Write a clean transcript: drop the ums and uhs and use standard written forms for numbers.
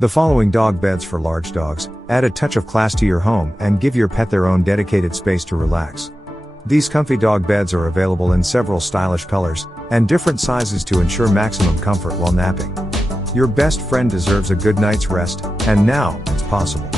The following dog beds for large dogs add a touch of class to your home and give your pet their own dedicated space to relax. These comfy dog beds are available in several stylish colors and different sizes to ensure maximum comfort while napping. Your best friend deserves a good night's rest, and now it's possible.